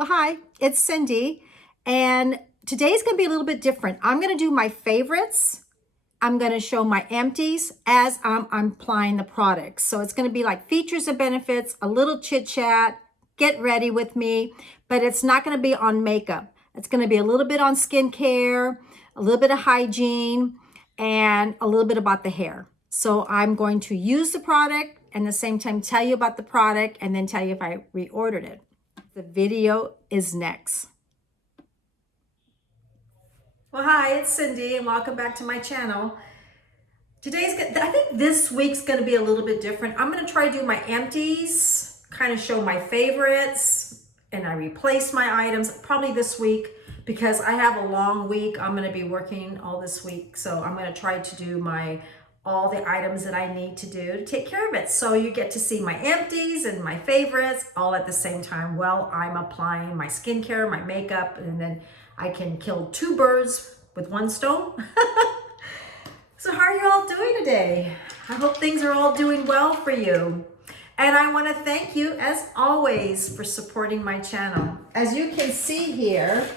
Well, hi, it's Cindy, and today's going to be a little bit different. I'm going to do my favorites. I'm going to show my empties as I'm applying the products. So it's going to be like features and benefits, a little chit chat, get ready with me, but it's not going to be on makeup. It's going to be a little bit on skincare, a little bit of hygiene, and a little bit about the hair. So I'm going to use the product and at the same time tell you about the product and then tell you if I reordered it. The video is next. Well, hi, it's Cindy and welcome back to my channel. I think this week's gonna be a little bit different. I'm gonna try to do my empties, kind of show my favorites, and I replace my items probably this week because I have a long week. I'm gonna be working all this week. So I'm gonna try to do all the items that I need to do to take care of it. So you get to see my empties and my favorites all at the same time while I'm applying my skincare, my makeup, and then I can kill two birds with one stone. So how are you all doing today? I hope things are all doing well for you. And I want to thank you as always for supporting my channel. As you can see here,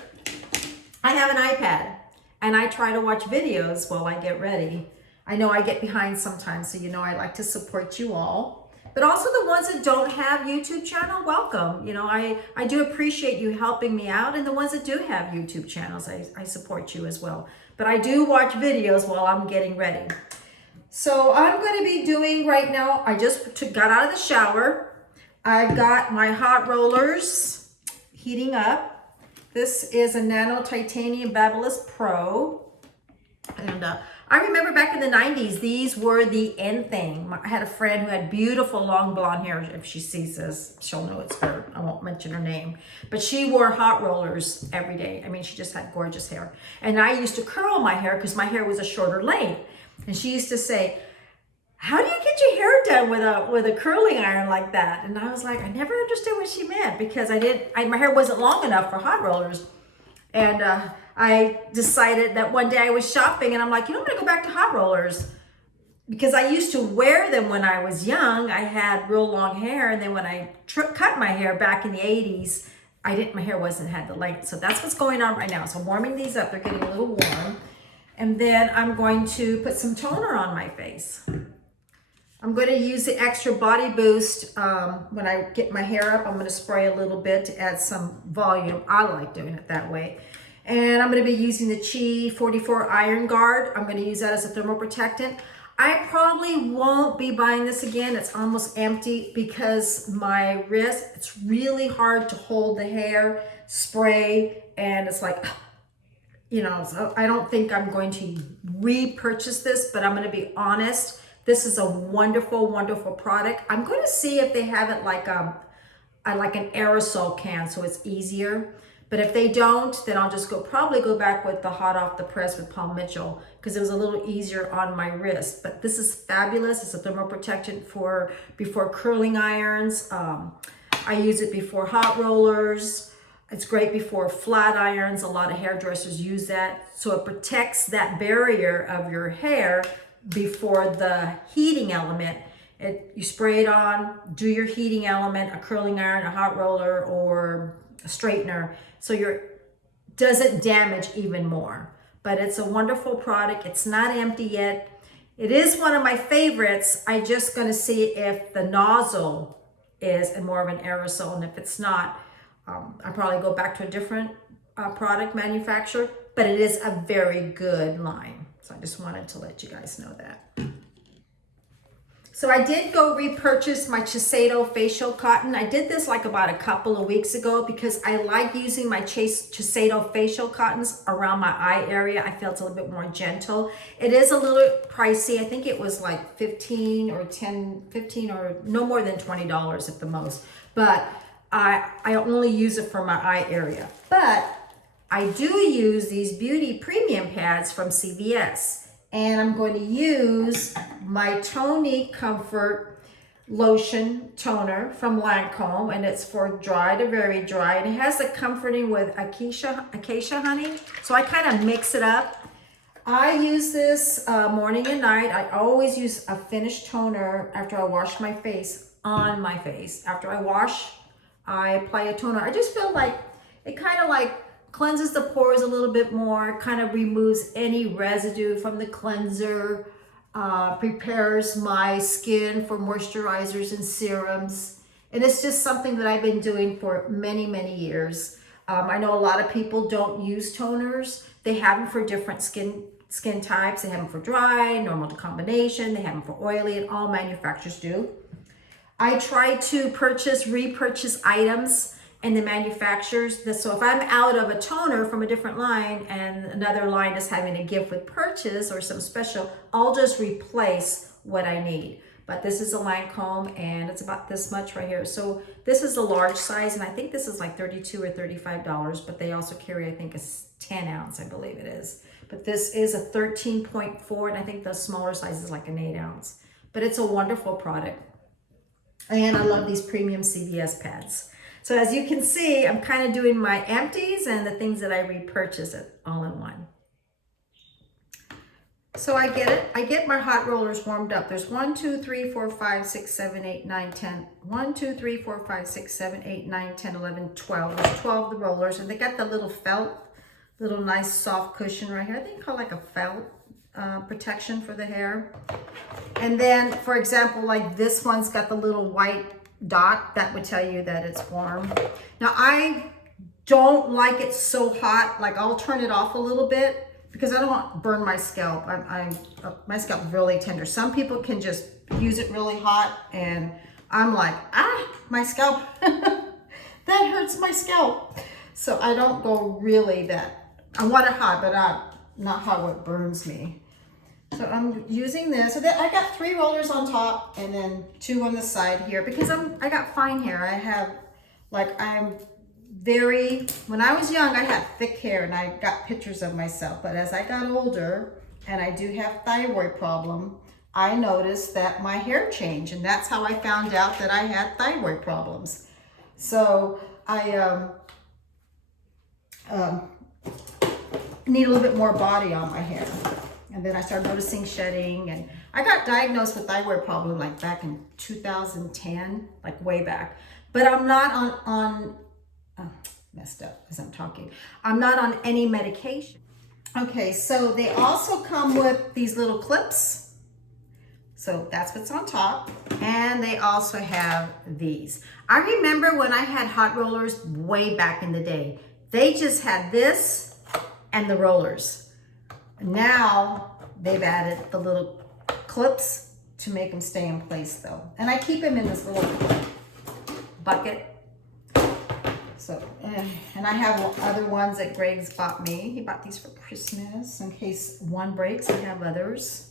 I have an iPad and I try to watch videos while I get ready. I know I get behind sometimes, so you know I like to support you all. But also the ones that don't have YouTube channel, welcome. You know, I do appreciate you helping me out. And the ones that do have YouTube channels, I support you as well. But I do watch videos while I'm getting ready. So I'm going to be doing right now, I just got out of the shower. I've got my hot rollers heating up. This is a Nano Titanium Babyliss Pro. And I remember back in the 90s, these were the end thing. I had a friend who had beautiful long blonde hair. If she sees this, she'll know it's her. I won't mention her name. But she wore hot rollers every day. I mean, she just had gorgeous hair. And I used to curl my hair because my hair was a shorter length. And she used to say, how do you get your hair done with a curling iron like that? And I was like, I never understood what she meant because my hair wasn't long enough for hot rollers. And I decided that one day I was shopping and I'm like, you know, I'm gonna go back to hot rollers because I used to wear them when I was young. I had real long hair, and then when I cut my hair back in the 80s, my hair had the length. So that's what's going on right now. So I'm warming these up, they're getting a little warm. And then I'm going to put some toner on my face. I'm going to use the Extra Body Boost. When I get my hair up, I'm going to spray a little bit to add some volume. I like doing it that way. And I'm going to be using the Chi 44 Iron Guard. I'm going to use that as a thermal protectant. I probably won't be buying this again. It's almost empty because my wrist, it's really hard to hold the hair, spray, and it's like, you know, so I don't think I'm going to repurchase this, but I'm going to be honest. This is a wonderful, wonderful product. I'm going to see if they have it like an aerosol can, so it's easier. But if they don't, then I'll just probably go back with the hot off the press with Paul Mitchell because it was a little easier on my wrist. But this is fabulous. It's a thermal protectant before curling irons. I use it before hot rollers. It's great before flat irons. A lot of hairdressers use that. So it protects that barrier of your hair before the heating element. You spray it on, do your heating element, a curling iron, a hot roller, or a straightener, so doesn't damage even more. But it's a wonderful product. It's not empty yet. It is one of my favorites. I'm just going to see if the nozzle is more of an aerosol, and if it's not, I'll probably go back to a different product manufacturer, but it is a very good line. So I just wanted to let you guys know that. So I did go repurchase my Shiseido facial cotton. I did this like about a couple of weeks ago because I like using my Shiseido facial cottons around my eye area. I feel it's a little bit more gentle. It is a little pricey. I think it was like $15 or no more than $20 at the most. But I only use it for my eye area. But I do use these beauty premium pads from CVS. And I'm going to use my Tonique Comfort Lotion Toner from Lancome. And it's for dry to very dry. And it has the comforting with acacia honey. So I kind of mix it up. I use this morning and night. I always use a finished toner after I wash my face on my face. After I wash, I apply a toner. I just feel like It kind of like cleanses the pores a little bit more, kind of removes any residue from the cleanser, prepares my skin for moisturizers and serums. And it's just something that I've been doing for many, many years. I know a lot of people don't use toners. They have them for different skin types. They have them for dry, normal to combination. They have them for oily, and all manufacturers do. I try to repurchase items and the manufacturers. So if I'm out of a toner from a different line and another line is having a gift with purchase or some special, I'll just replace what I need. But this is a Lancome and it's about this much right here. So this is a large size and I think this is like $32 or $35, but they also carry, I think, a 10 ounce, I believe it is. But this is a 13.4 and I think the smaller size is like an 8 ounce. But it's a wonderful product. And I love these premium CVS pads. So as you can see, I'm kind of doing my empties and the things that I repurchase it all in one. So I get my hot rollers warmed up. There's 1, 2, 3, 4, 5, 6, 7, 8, 9, 10. 1, 2, 3, 4, 5, 6, 7, 8, 9, 10, 11, 12. There's 12 of the rollers and they got the little felt, little nice soft cushion right here. I think called like a felt protection for the hair. And then, for example, like this one's got the little white dot that would tell you that it's warm. Now I don't like it so hot, like I'll turn it off a little bit because I don't want to burn my scalp. My scalp is really tender. Some people can just use it really hot and I'm like, my scalp, that hurts my scalp. So I don't go really that, I want it hot, but not hot where it burns me. So I'm using this. So that I got 3 rollers on top and then 2 on the side here because I got fine hair. I have when I was young, I had thick hair and I got pictures of myself. But as I got older and I do have thyroid problem, I noticed that my hair changed. And that's how I found out that I had thyroid problems. So I need a little bit more body on my hair. And then I started noticing shedding and I got diagnosed with thyroid problem like back in 2010, like way back. But I'm not messed up as I'm talking. I'm not on any medication. Okay, so they also come with these little clips. So that's what's on top. And they also have these. I remember when I had hot rollers way back in the day, they just had this and the rollers. Now they've added the little clips to make them stay in place though. And I keep them in this little bucket. So, and I have other ones that Greg's bought me. He bought these for Christmas in case one breaks. I have others.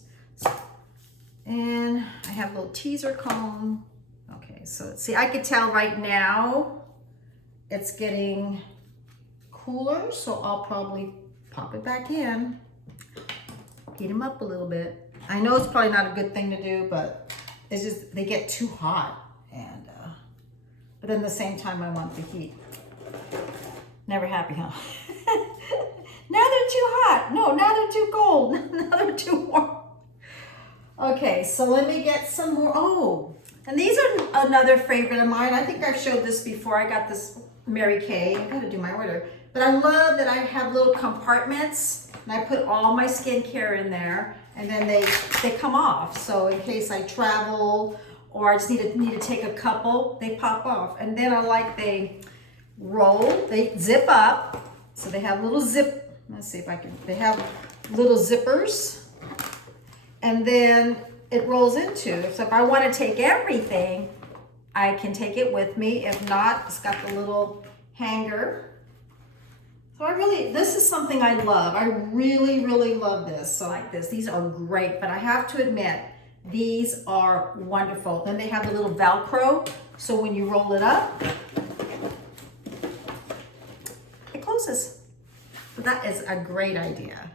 And I have a little teaser comb. Okay, so let's see, I could tell right now it's getting cooler. So I'll probably pop it back in. Heat them up a little bit. I know it's probably not a good thing to do, but it's just, they get too hot. And, but at the same time, I want the heat. Never happy, huh? Now they're too hot. No, now they're too cold. Now they're too warm. Okay, so let me get some more. Oh, and these are another favorite of mine. I think I've showed this before. I got this Mary Kay. I gotta do my order. But I love that I have little compartments and I put all my skincare in there and then they come off. So in case I travel or I just need to take a couple, they pop off. And then I like they roll, they zip up. So they have little zip, let's see if I can, they have little zippers and then it rolls into. So if I want to take everything, I can take it with me. If not, it's got the little hanger. So this is something I love. I really, really love this. So like this, these are great, but I have to admit, these are wonderful. Then they have the little Velcro. So when you roll it up, it closes. So that is a great idea.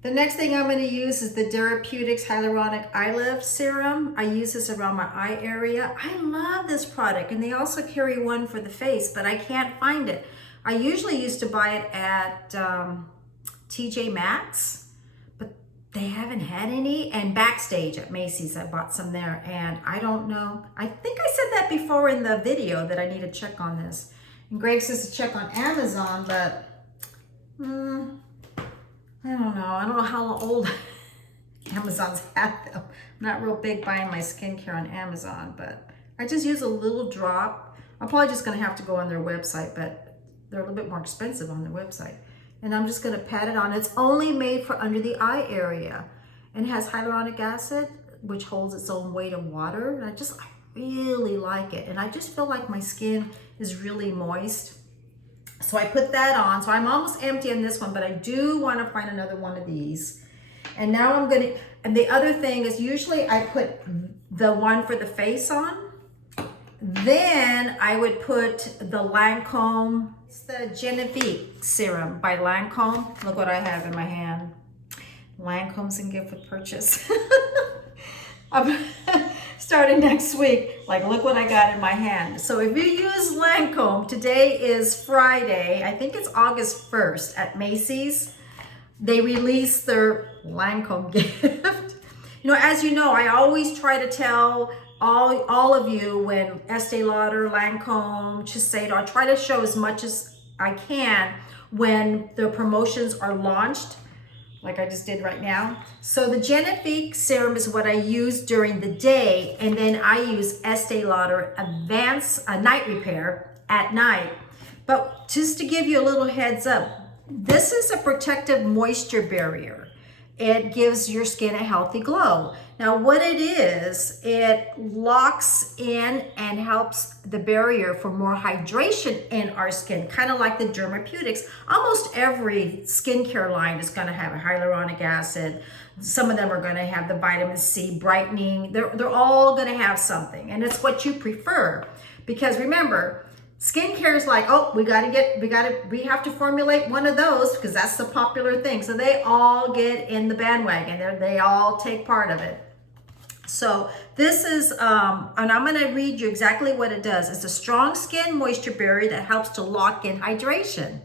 The next thing I'm going to use is the Therapeutics Hyaluronic Eye Lift Serum. I use this around my eye area. I love this product, and they also carry one for the face, but I can't find it. I usually used to buy it at TJ Maxx, but they haven't had any. And Backstage at Macys, I bought some there, and I don't know. I think I said that before in the video that I need to check on this And Greg says to check on Amazon, but I don't know. I don't know how old Amazon's had them. I'm not real big buying my skincare on Amazon, but I just use a little drop. I'm probably just gonna have to go on their website, but they're a little bit more expensive on their website. And I'm just gonna pat it on. It's only made for under the eye area and has hyaluronic acid, which holds its own weight of water. And I really like it. And I just feel like my skin is really moist. So I put that on. So I'm almost empty on this one, but I do want to find another one of these. And now I'm gonna, and the other thing is usually I put the one for the face on. Then I would put the Lancome, it's the Genevieve serum by Lancome. Look what I have in my hand. Lancome's in gift with purchase. Starting next week, like look what I got in my hand. So if you use Lancome, today is Friday, I think it's August 1st at Macys, they release their Lancome gift. You know, as you know, I always try to tell all of you when Estee Lauder, Lancome, Shiseido, I try to show as much as I can when the promotions are launched, like I just did right now. So the Genevieve serum is what I use during the day, and then I use Estee Lauder Advanced Night Repair at night. But just to give you a little heads up, this is a protective moisture barrier. It gives your skin a healthy glow. Now what it is, it locks in and helps the barrier for more hydration in our skin, kind of like the dermapeutics. Almost every skincare line is going to have a hyaluronic acid. Some of them are going to have the vitamin C brightening. They're all going to have something, and it's what you prefer. Because remember, skincare is like, oh, we have to formulate one of those because that's the popular thing. So they all get in the bandwagon. They all take part of it. So this is, and I'm going to read you exactly what it does. It's a strong skin moisture barrier that helps to lock in hydration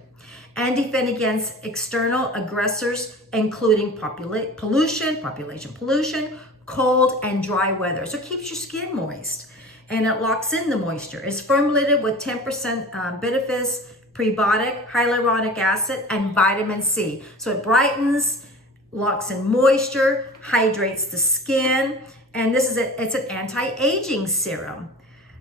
and defend against external aggressors, including population pollution, cold and dry weather. So it keeps your skin moist and it locks in the moisture. It's formulated with 10% Babyliss, prebiotic, hyaluronic acid, and vitamin C. So it brightens, locks in moisture, hydrates the skin, and it's an anti-aging serum.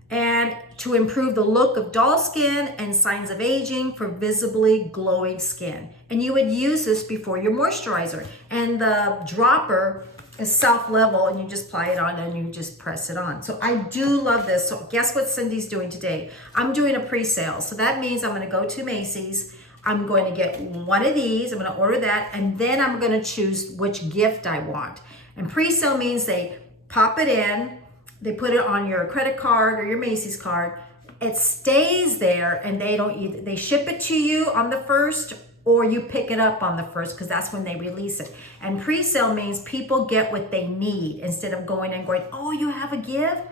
And to improve the look of dull skin and signs of aging for visibly glowing skin. And you would use this before your moisturizer. And the dropper is self-level, and you just apply it on and you just press it on. So I do love this. So guess what Cindy's doing today? I'm doing a pre-sale. So that means I'm gonna go to Macys. I'm going to get one of these. I'm gonna order that, and then I'm gonna choose which gift I want. And pre-sale means they pop it in, they put it on your credit card or your Macy's card. It stays there, and they ship it to you on the 1st, or you pick it up on the 1st because that's when they release it. And pre-sale means people get what they need instead of going, oh, you have a gift?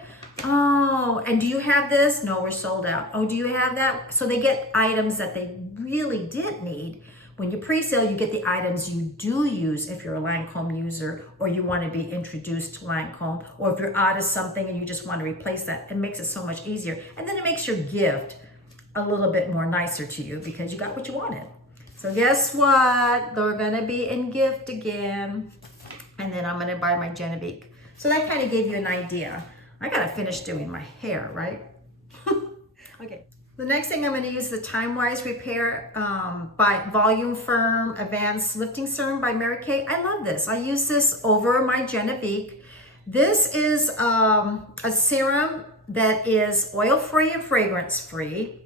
Oh, and do you have this? No, we're sold out. Oh, do you have that? So they get items that they really did need. When you pre-sale, you get the items you do use if you're a Lancome user, or you want to be introduced to Lancome, or if you're out of something and you just want to replace that. It makes it so much easier. And then it makes your gift a little bit more nicer to you because you got what you wanted. So guess what? They're gonna be in gift again. And then I'm gonna buy my Genevieve. So that kind of gave you an idea. I gotta finish doing my hair, right? Okay. The next thing I'm gonna use the Time Wise Repair by Volume Firm Advanced Lifting Serum by Mary Kay. I love this. I use this over my Genevieve. This is a serum that is oil-free and fragrance-free.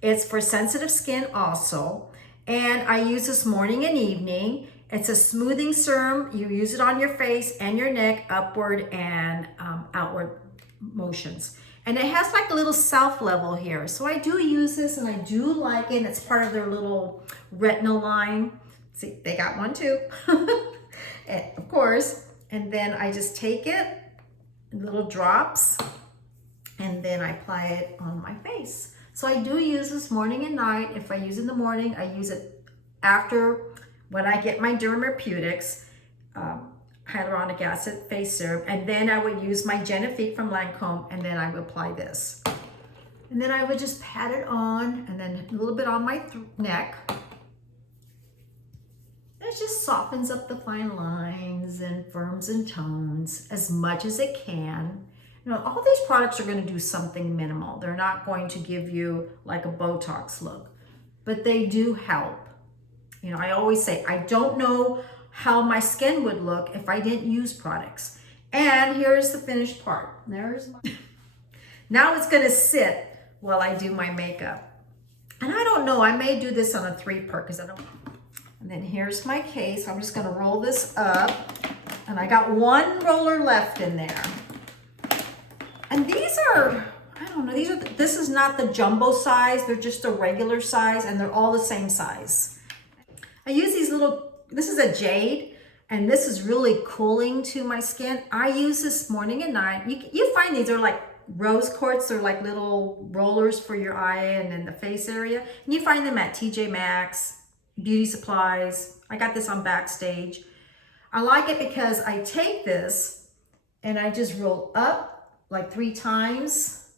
It's for sensitive skin also. And I use this morning and evening. It's a smoothing serum. You use it on your face and your neck, upward and outward motions. And it has like a little self level here. So I do use this, and I do like it. It's part of their little retinol line. See, they got one too, and of course. And then I just take it, little drops, and then I apply it on my face. So I do use this morning and night. If I use it in the morning, I use it after when I get my dermapeutics, hyaluronic acid face serum, and then I would use my Genevieve from Lancome, and then I would apply this. And then I would just pat it on and then little bit on my neck. It just softens up the fine lines and firms and tones as much as it can. You know, all these products are going to do something minimal. They're not going to give you like a Botox look, but they do help. You know, I always say, I don't know how my skin would look if I didn't use products. And here's the finished part. There's my... Now it's going to sit while I do my makeup. And I don't know, I may do this on a 3-part because I don't... And then here's my case. I'm just going to roll this up. And I got one roller left in there. And these are, I don't know, this is not the jumbo size. They're just a regular size and they're all the same size. I use these little, this is a jade and this is really cooling to my skin. I use this morning and night. You find these are like rose quartz. They're like little rollers for your eye and in the face area. And you find them at TJ Maxx, Beauty Supplies. I got this on Backstage. I like it because I take this and I just roll up like 3 times.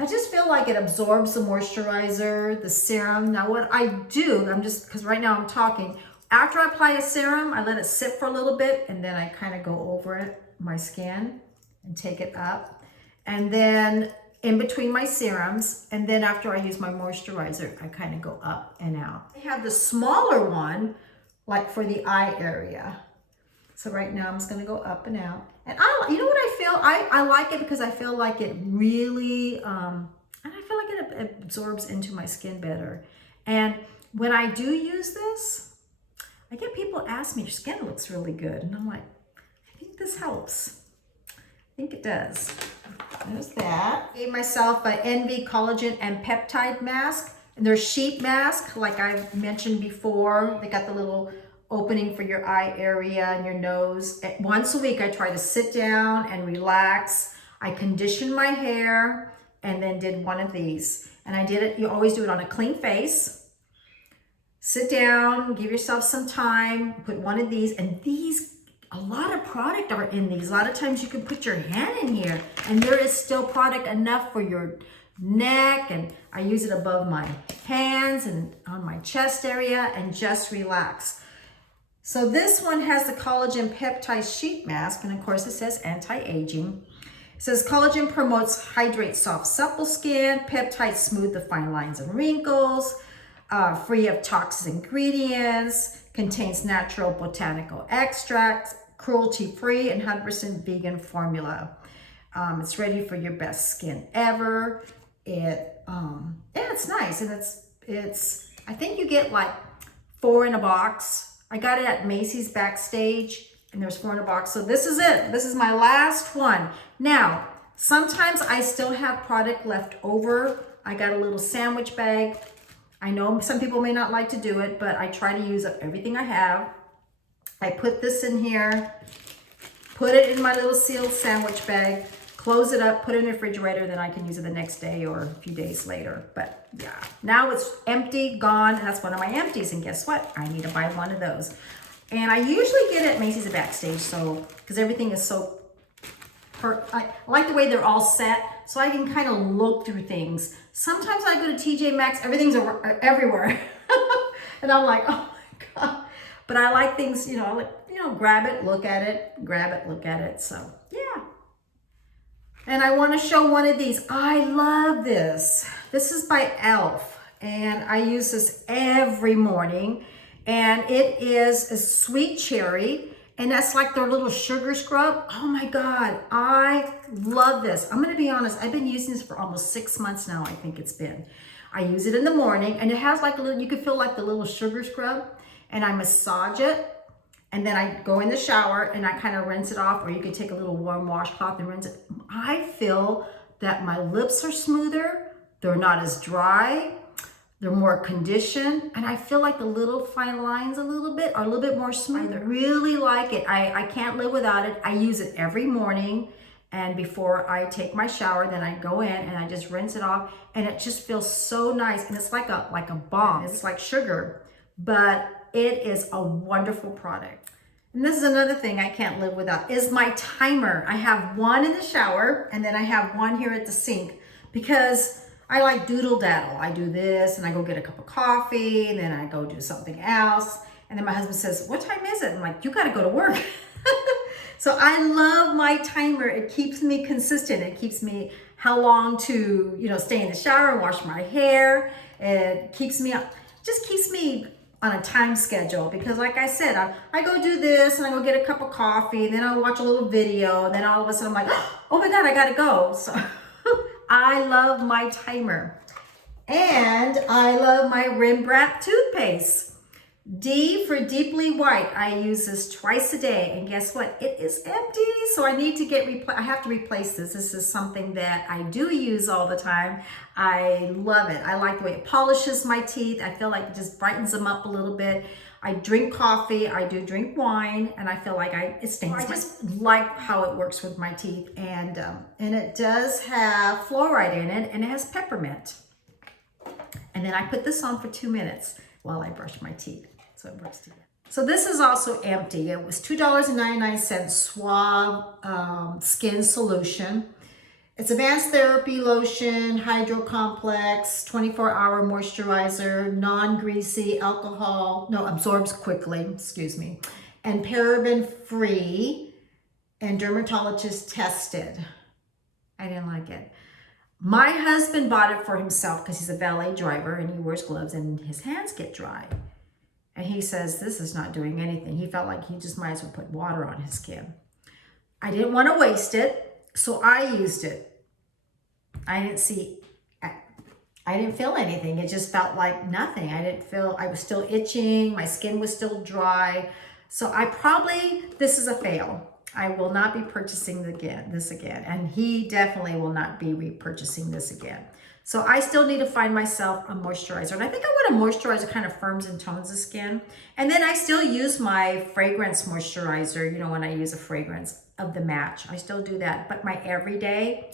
I just feel like it absorbs the moisturizer, the serum. Now what I do, because right now I'm talking, after I apply a serum, I let it sit for a little bit and then I kind of go over it, my skin, and take it up. And then in between my serums, and then after I use my moisturizer, I kind of go up and out. I have the smaller one, like for the eye area. So right now I'm just gonna go up and out. And you know what I feel? I like it because I feel like it really, and I feel like it absorbs into my skin better. And when I do use this, I get people ask me, your skin looks really good. And I'm like, I think this helps. I think it does. There's that. I gave myself an Envy Collagen and Peptide mask. And they're sheet mask, like I've mentioned before. They got the little opening for your eye area and your nose. Once a week, I try to sit down and relax. I conditioned my hair and then did one of these. And I did it, you always do it on a clean face. Sit down, give yourself some time, put one of these, and these, a lot of product are in these. A lot of times you can put your hand in here and there is still product enough for your neck, and I use it above my hands and on my chest area and just relax. So this one has the Collagen Peptide Sheet Mask, and of course it says anti-aging. It says collagen promotes hydrate soft supple skin, peptides smooth the fine lines and wrinkles, free of toxic ingredients, contains natural botanical extracts, cruelty-free and 100% vegan formula. It's ready for your best skin ever. Yeah, it's nice, and it's I think you get like 4 in a box. I got it at Macys Backstage, and there's 4 in a box. So this is it. This is my last one. Now, sometimes I still have product left over. I got a little sandwich bag. I know some people may not like to do it, but I try to use up everything I have. I put this in here, put it in my little sealed sandwich bag, close it up, put it in the refrigerator, then I can use it the next day or a few days later. But yeah, now it's empty, gone, and that's one of my empties. And guess what? I need to buy one of those. And I usually get it at Macys at Backstage, so, because everything is so, I like the way they're all set, so I can kind of look through things. Sometimes I go to TJ Maxx, everything's everywhere. And I'm like, oh my God. But I like things, grab it, look at it, grab it, look at it. So yeah. And I want to show one of these. I love this. This is by e.l.f. And I use this every morning. And it is a sweet cherry. And that's like their little sugar scrub. Oh my God, I love this. I'm gonna be honest, I've been using this for almost 6 months now, I think it's been. I use it in the morning, and it has like a little, you can feel like the little sugar scrub, and I massage it. And then I go in the shower and I kind of rinse it off, or you can take a little warm washcloth and rinse it. I feel that my lips are smoother. They're not as dry. They're more conditioned. And I feel like the little fine lines are a little bit more smoother. I really like it. I can't live without it. I use it every morning. And before I take my shower, then I go in and I just rinse it off. And it just feels so nice. And it's like a balm. It's like sugar, but it is a wonderful product. And this is another thing I can't live without, is my timer. I have one in the shower, and then I have one here at the sink, because I like doodle daddle. I do this and I go get a cup of coffee and then I go do something else. And then my husband says, what time is it? I'm like, you gotta go to work. So I love my timer. It keeps me consistent. It keeps me how long to, you know, stay in the shower and wash my hair. It keeps me, just keeps me on a time schedule, because like I said, I go do this and I go get a cup of coffee and then I'll watch a little video and then all of a sudden I'm like, oh my God, I gotta go. So I love my timer. And I love my Rembrandt toothpaste. D for Deeply White. I use this twice a day, and guess what? It is empty, so I need to get I have to replace this. This is something that I do use all the time. I love it. I like the way it polishes my teeth. I feel like it just brightens them up a little bit. I drink coffee, I do drink wine, and I feel like it stains. I just like how it works with my teeth, and it does have fluoride in it, and it has peppermint. And then I put this on for 2 minutes while I brush my teeth. So it works together. So this is also empty. It was $2.99 Suave Skin Solution. It's advanced therapy lotion, hydro complex, 24-hour moisturizer, non-greasy, absorbs quickly, excuse me, and paraben free and dermatologist tested. I didn't like it. My husband bought it for himself because he's a valet driver and he wears gloves and his hands get dry. And he says, this is not doing anything. He felt like he just might as well put water on his skin. I didn't want to waste it, so I used it. I didn't feel anything. It just felt like nothing. I was still itching. My skin was still dry. So this is a fail. I will not be purchasing this again. And he definitely will not be repurchasing this again. So I still need to find myself a moisturizer. And I think I want a moisturizer kind of firms and tones the skin. And then I still use my fragrance moisturizer, you know, when I use a fragrance of the match. I still do that. But my everyday,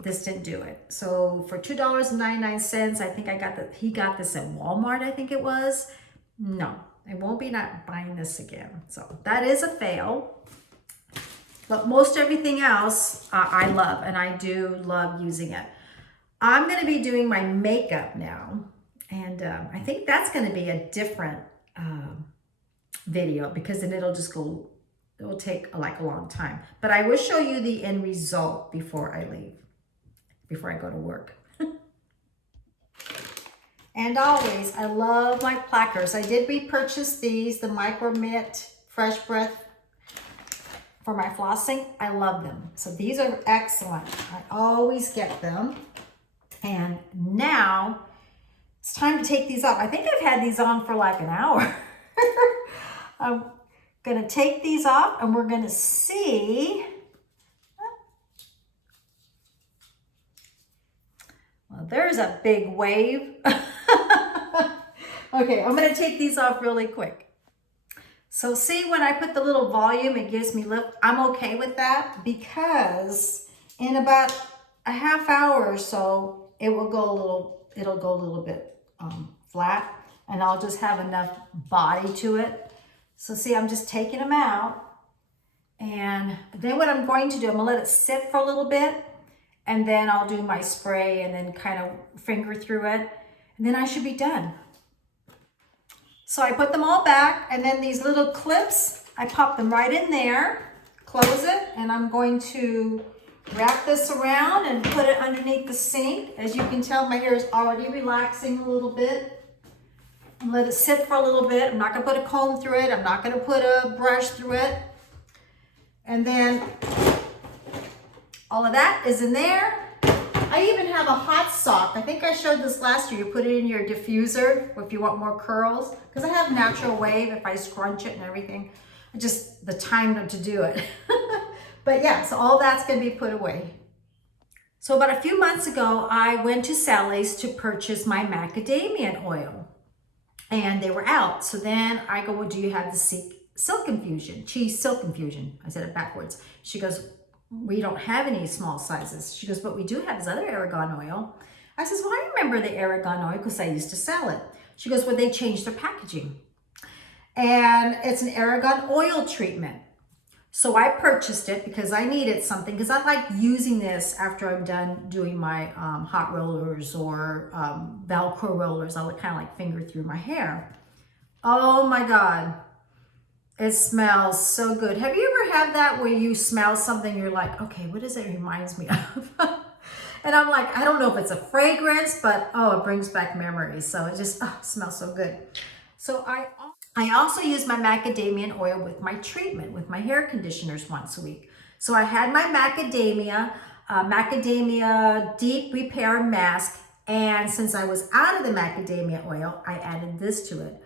this didn't do it. So for $2.99, I think he got this at Walmart, I think it was. No, I won't be not buying this again. So that is a fail. But most everything else I love, and I do love using it. I'm going to be doing my makeup now, and I think that's going to be a different video, because then it'll take like a long time. But I will show you the end result before I leave, before I go to work. And always, I love my plackers. I did repurchase these, the Micro Mint Fresh Breath for my flossing. I love them. So these are excellent. I always get them. And now it's time to take these off. I think I've had these on for like an hour. I'm gonna take these off and we're gonna see. Well, there's a big wave. Okay, I'm gonna take these off really quick. So see, when I put the little volume, it gives me lift. I'm okay with that, because in about a half hour or so, it'll go a little bit flat, and I'll just have enough body to it. So see, I'm just taking them out, and then what I'm going to do, I'm gonna let it sit for a little bit, and then I'll do my spray and then kind of finger through it, and then I should be done. So I put them all back, and then these little clips, I pop them right in there, close it, and I'm going to wrap this around and put it underneath the sink. As you can tell, my hair is already relaxing a little bit. And let it sit for a little bit. I'm not gonna put a comb through it. I'm not gonna put a brush through it. And then all of that is in there. I even have a hot sock. I think I showed this last year. You put it in your diffuser if you want more curls, because I have natural wave if I scrunch it and everything. Just the time to do it. But yeah, so all that's gonna be put away. So about a few months ago, I went to Sally's to purchase my macadamia oil, and they were out. So then I go, well, do you have the silk infusion, cheese silk infusion? I said it backwards. She goes, we don't have any small sizes. She goes, but we do have this other Argan oil. I says, well, I remember the Argan oil because I used to sell it. She goes, well, they changed their packaging. And it's an Argan oil treatment. So I purchased it because I needed something, because I like using this after I'm done doing my hot rollers or Velcro rollers. I'll kind of like finger through my hair. Oh my God. It smells so good. Have you ever had that where you smell something, you're like, okay, what does it reminds me of? And I'm like, I don't know if it's a fragrance, but oh, it brings back memories. So it just smells so good. So I also use my macadamia oil with my treatment, with my hair conditioners once a week. So I had my macadamia deep repair mask. And since I was out of the macadamia oil, I added this to it.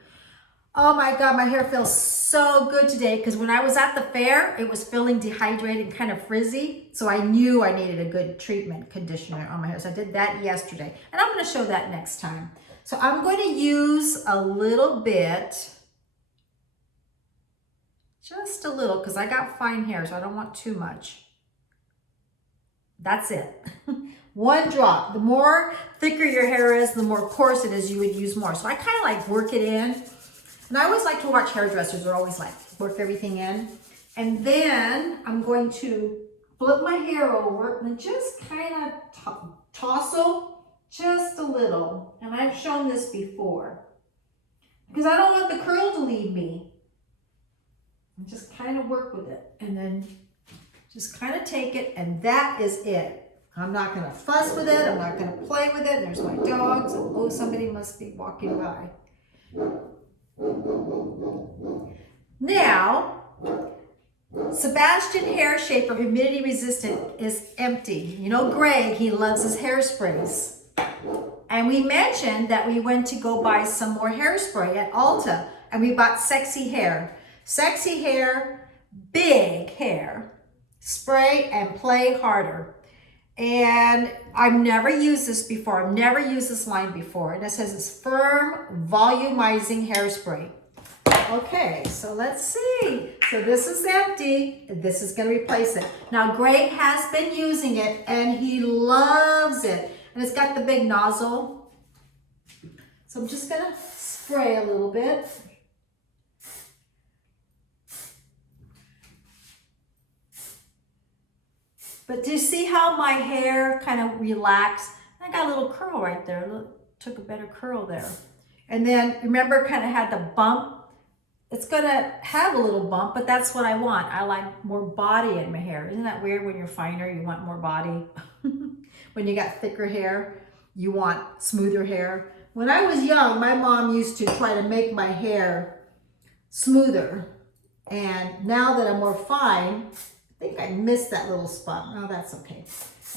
Oh my God, my hair feels so good today, because when I was at the fair, it was feeling dehydrated and kind of frizzy. So I knew I needed a good treatment conditioner on my hair. So I did that yesterday, and I'm going to show that next time. So I'm going to use a little bit, just a little, because I got fine hair, so I don't want too much. That's it. One drop. The more thicker your hair is, the more coarse it is, you would use more. So I kind of like work it in. And I always like to watch hairdressers. They're always like, work everything in. And then I'm going to flip my hair over and just kind of tousle just a little. And I've shown this before, because I don't want the curl to leave me. And just kind of work with it. And then just kind of take it, and that is it. I'm not going to fuss with it. I'm not going to play with it. There's my dogs. Oh, somebody must be walking by. Now, Sebastian Hair Shaper Humidity Resistant is empty. You know Greg, he loves his hairsprays. And we mentioned that we went to go buy some more hairspray at Ulta, and we bought Sexy Hair. Sexy Hair, big hair, spray and play harder. And I've never used this before. I've never used this line before. And it says it's firm, volumizing hairspray. Okay, so let's see. So this is empty. This is going to replace it. Now, Greg has been using it, and he loves it. And it's got the big nozzle. So I'm just going to spray a little bit. But do you see how my hair kind of relaxed? I got a little curl right there. Look, took a better curl there. And then remember, kind of had the bump. It's gonna have a little bump, but that's what I want. I like more body in my hair. Isn't that weird? When you're finer, you want more body. When you got thicker hair, you want smoother hair. When I was young, my mom used to try to make my hair smoother. And now that I'm more fine, I think I missed that little spot. No, that's okay.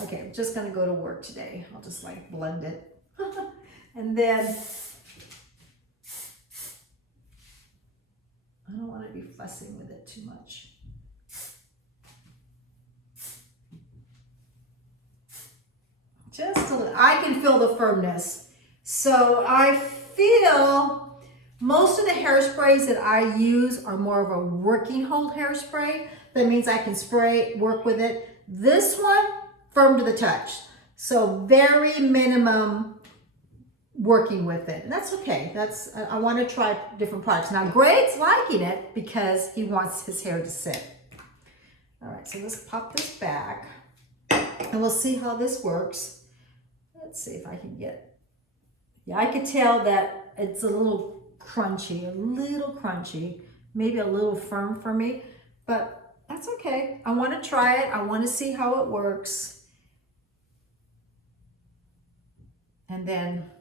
Okay, I'm just gonna go to work today. I'll just like blend it. And then, I don't want to be fussing with it too much. Just a little. I can feel the firmness. So I feel most of the hairsprays that I use are more of a working hold hairspray. That means I can spray, work with it. This one, firm to the touch. So very minimum working with it. And that's okay. I want to try different products. Now Greg's liking it because he wants his hair to sit. All right, so let's pop this back and we'll see how this works. Let's see if I can get, yeah, I could tell that it's a little crunchy, maybe a little firm for me, but that's okay. I want to try it. I want to see how it works. And then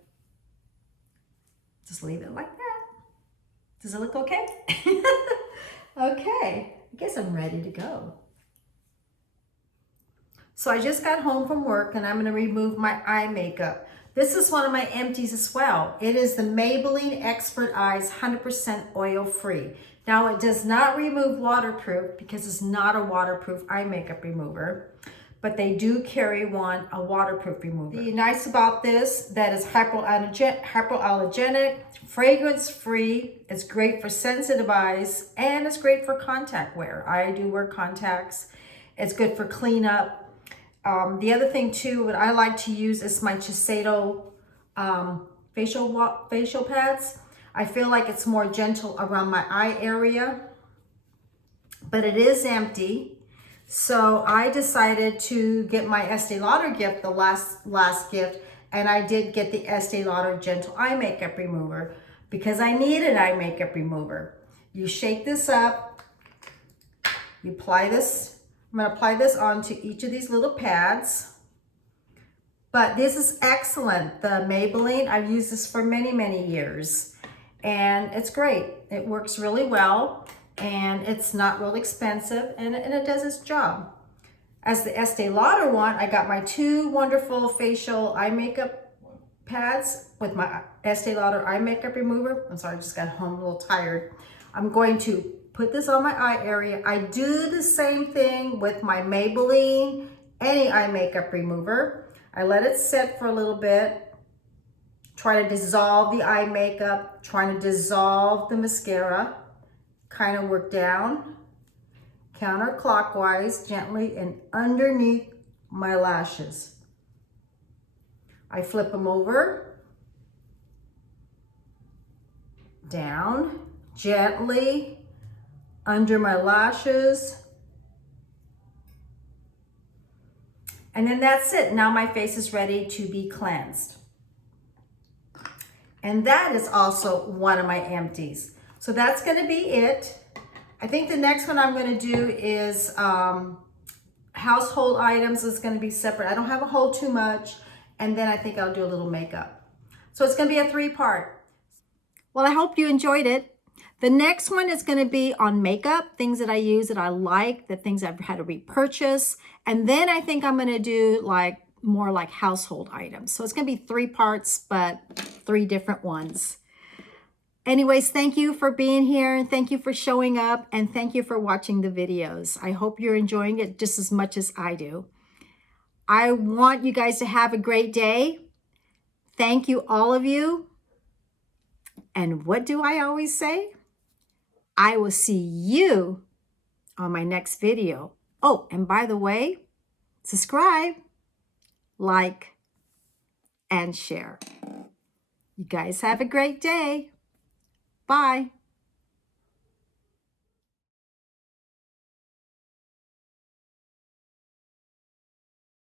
just leave it like that. Does it look okay? Okay, I guess I'm ready to go. So I just got home from work and I'm going to remove my eye makeup. This is one of my empties as well. It is the Maybelline Expert Eyes 100% oil free. Now it does not remove waterproof because it's not a waterproof eye makeup remover, but they do carry a waterproof remover. The nice about this, that is hypoallergenic, fragrance free. It's great for sensitive eyes and it's great for contact wear. I do wear contacts. It's good for cleanup. The other thing too, what I like to use is my Shiseido facial pads. I feel like it's more gentle around my eye area, but it is empty. So I decided to get my Estee Lauder gift, the last gift, and I did get the Estee Lauder Gentle eye makeup remover because I need an eye makeup remover. You shake this up, you apply this. I'm gonna apply this onto each of these little pads. But this is excellent. The Maybelline, I've used this for many, many years. And it's great. It works really well. And it's not real expensive. And it does its job. As the Estee Lauder one, I got my two wonderful facial eye makeup pads with my Estee Lauder eye makeup remover. I'm sorry, I just got home a little tired. I'm going to put this on my eye area. I do the same thing with my Maybelline any eye makeup remover. I let it sit for a little bit, try to dissolve the eye makeup, trying to dissolve the mascara, kind of work down, counterclockwise, gently, and underneath my lashes. I flip them over, down, gently, under my lashes. And then that's it. Now my face is ready to be cleansed. And that is also one of my empties. So that's gonna be it. I think the next one I'm gonna do is household items is gonna be separate. I don't have a whole too much. And then I think I'll do a little makeup. So it's gonna be a 3-part. Well, I hope you enjoyed it. The next one is going to be on makeup, things that I use that I like, the things I've had to repurchase. And then I think I'm going to do more like household items. So it's going to be 3 parts, but 3 different ones. Anyways, thank you for being here and thank you for showing up and thank you for watching the videos. I hope you're enjoying it just as much as I do. I want you guys to have a great day. Thank you, all of you. And what do I always say? I will see you on my next video. Oh, and by the way, subscribe, like, and share. You guys have a great day. Bye.